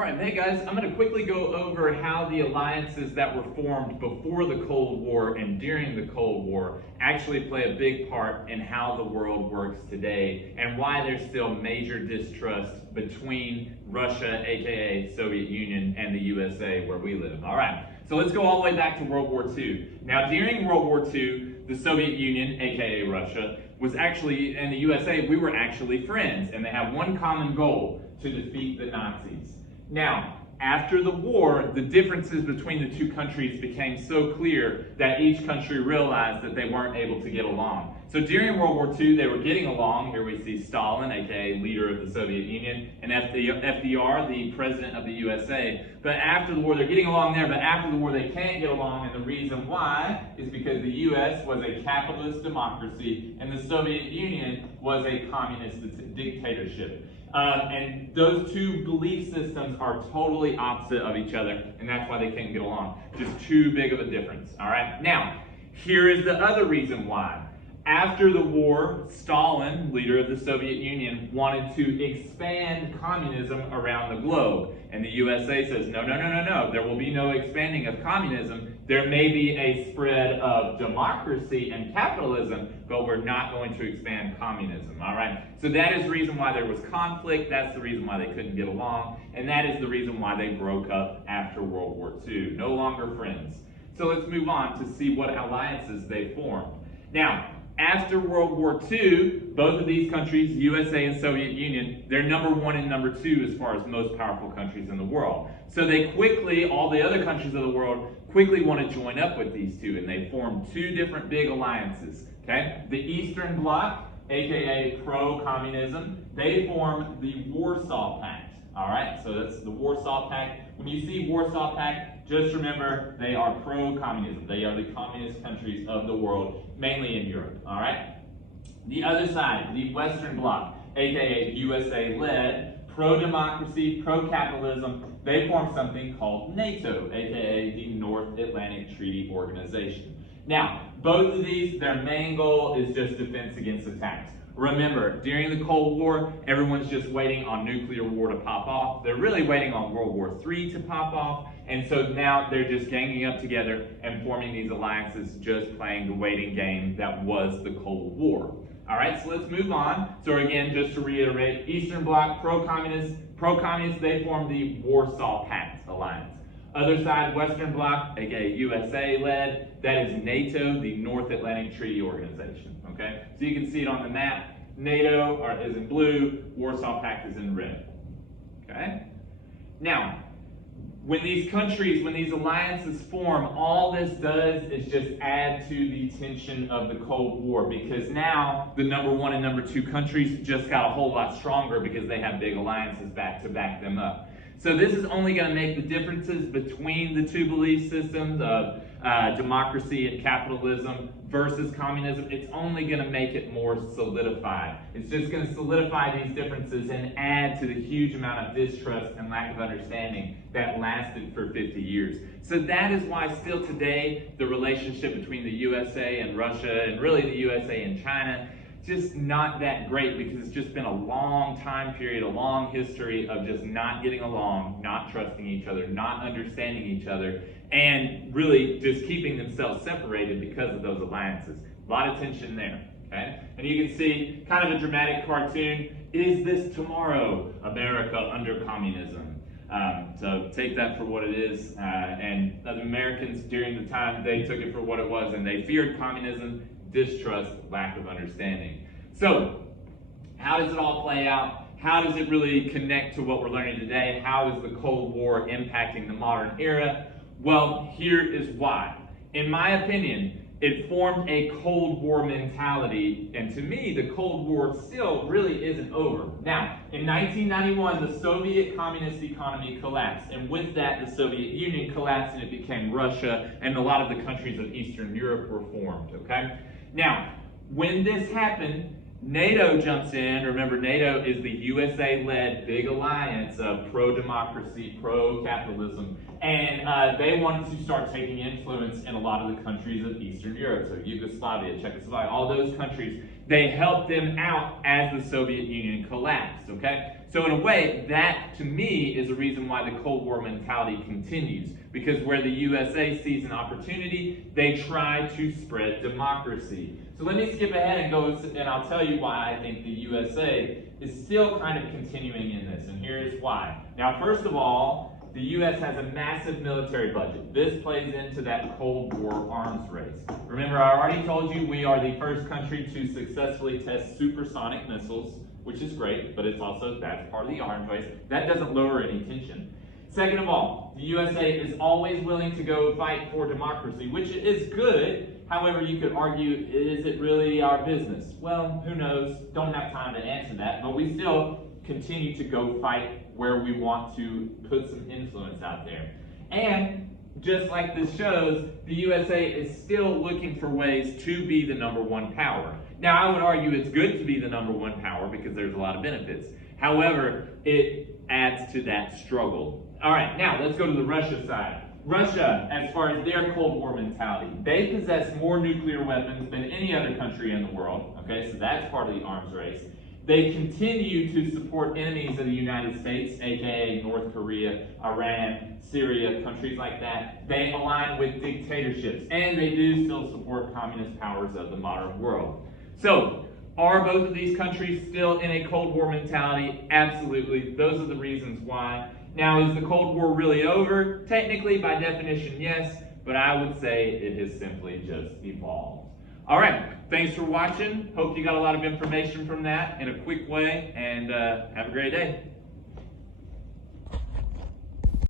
All right, hey guys, I'm going to quickly go over how the alliances that were formed before the Cold War and during the Cold War actually play a big part in how the world works today and why there's still major distrust between Russia, aka Soviet Union, and the USA where we live. All right, so let's go all the way back to World War II. Now, during World War II, the Soviet Union, aka Russia, was actually, and the USA, we were actually friends, and they had one common goal: to defeat the Nazis. Now, after the war, the differences between the two countries became so clear that each country realized that they weren't able to get along. So during World War II, they were getting along. Here we see Stalin, aka leader of the Soviet Union, and FDR, the president of the USA. But after the war, they're getting along there, but after the war, they can't get along, and the reason why is because the US was a capitalist democracy, and the Soviet Union was a communist dictatorship. And those two belief systems are totally opposite of each other, and that's why they can't get along. Just too big of a difference, all right? Now, here is the other reason why. After the war, Stalin, leader of the Soviet Union, wanted to expand communism around the globe. And the USA says, no, no, no, no, no. There will be no expanding of communism. There may be a spread of democracy and capitalism, but we're not going to expand communism, all right? So that is the reason why there was conflict. That's the reason why they couldn't get along. And that is the reason why they broke up after World War II. No longer friends. So let's move on to see what alliances they formed. Now, after World War II, both of these countries, USA and Soviet Union, they're number one and number two as far as most powerful countries in the world. So they quickly, all the other countries of the world, quickly want to join up with these two, and they formed two different big alliances. Okay? The Eastern Bloc, aka pro-communism, they formed the Warsaw Pact. All right, so that's the Warsaw Pact. When you see Warsaw Pact, just remember they are pro-communism. They are the communist countries of the world, mainly in Europe. All right. The other side, the Western Bloc, aka USA-led, pro-democracy, pro-capitalism, they formed something called NATO, aka the North Atlantic Treaty Organization. Now, both of these, their main goal is just defense against attacks. Remember, during the Cold War, everyone's just waiting on nuclear war to pop off. They're really waiting on World War III to pop off. And so now they're just ganging up together and forming these alliances, just playing the waiting game that was the Cold War. All right, so let's move on. So again, just to reiterate, Eastern Bloc, pro-communist, they formed the Warsaw Pact alliance. Other side, Western Bloc, aka USA-led, that is NATO, the North Atlantic Treaty Organization. Okay, so you can see it on the map. NATO is in blue, Warsaw Pact is in red. Okay, now, when these countries, when these alliances form, all this does is just add to the tension of the Cold War, because now the number one and number two countries just got a whole lot stronger because they have big alliances back to back them up. So this is only going to make the differences between the two belief systems of democracy and capitalism versus communism. It's only going to make it more solidified. It's just going to solidify these differences and add to the huge amount of distrust and lack of understanding that lasted for 50 years. So that is why still today the relationship between the USA and Russia, and really the USA and China, just not that great, because it's just been a long time period, a long history of just not getting along, not trusting each other, not understanding each other, and really just keeping themselves separated because of those alliances. A lot of tension there, okay? And you can see kind of a dramatic cartoon. Is this tomorrow, America under communism? So take that for what it is. And the Americans during the time, they took it for what it was, and they feared communism, distrust, lack of understanding. So, how does it all play out? How does it really connect to what we're learning today? How is the Cold War impacting the modern era? Well, here is why. In my opinion, it formed a Cold War mentality, and to me, the Cold War still really isn't over. Now, in 1991, the Soviet communist economy collapsed, and with that, the Soviet Union collapsed, and it became Russia, and a lot of the countries of Eastern Europe were formed, okay? Now, when this happened, NATO jumps in. Remember, NATO is the USA-led big alliance of pro-democracy, pro-capitalism, and they wanted to start taking influence in a lot of the countries of Eastern Europe, so Yugoslavia, Czechoslovakia, all those countries. They helped them out as the Soviet Union collapsed, okay? So in a way, that to me is a reason why the Cold War mentality continues. Because where the USA sees an opportunity, they try to spread democracy. So let me skip ahead and go, and I'll tell you why I think the USA is still kind of continuing in this, and here's why. Now, first of all, the U.S. has a massive military budget. This plays into that Cold War arms race. Remember, I already told you we are the first country to successfully test supersonic missiles, which is great, but it's also, that's part of the arms race. That doesn't lower any tension. Second of all, the USA is always willing to go fight for democracy, which is good. However, you could argue, is it really our business? Well, who knows? Don't have time to answer that, but we still continue to go fight where we want to put some influence out there. And just like this shows, the USA is still looking for ways to be the #1 power. Now, I would argue it's good to be the #1 power because there's a lot of benefits. However, it adds to that struggle. All right, now let's go to the Russia side. Russia, as far as their Cold War mentality, they possess more nuclear weapons than any other country in the world. Okay, so that's part of the arms race. They continue to support enemies of the United States, aka North Korea, Iran, Syria, countries like that. They align with dictatorships, and they do still support communist powers of the modern world. So, are both of these countries still in a Cold War mentality? Absolutely. Those are the reasons why. Now, is the Cold War really over? Technically, by definition, yes, but I would say it has simply just evolved. All right, thanks for watching. Hope you got a lot of information from that in a quick way, and have a great day.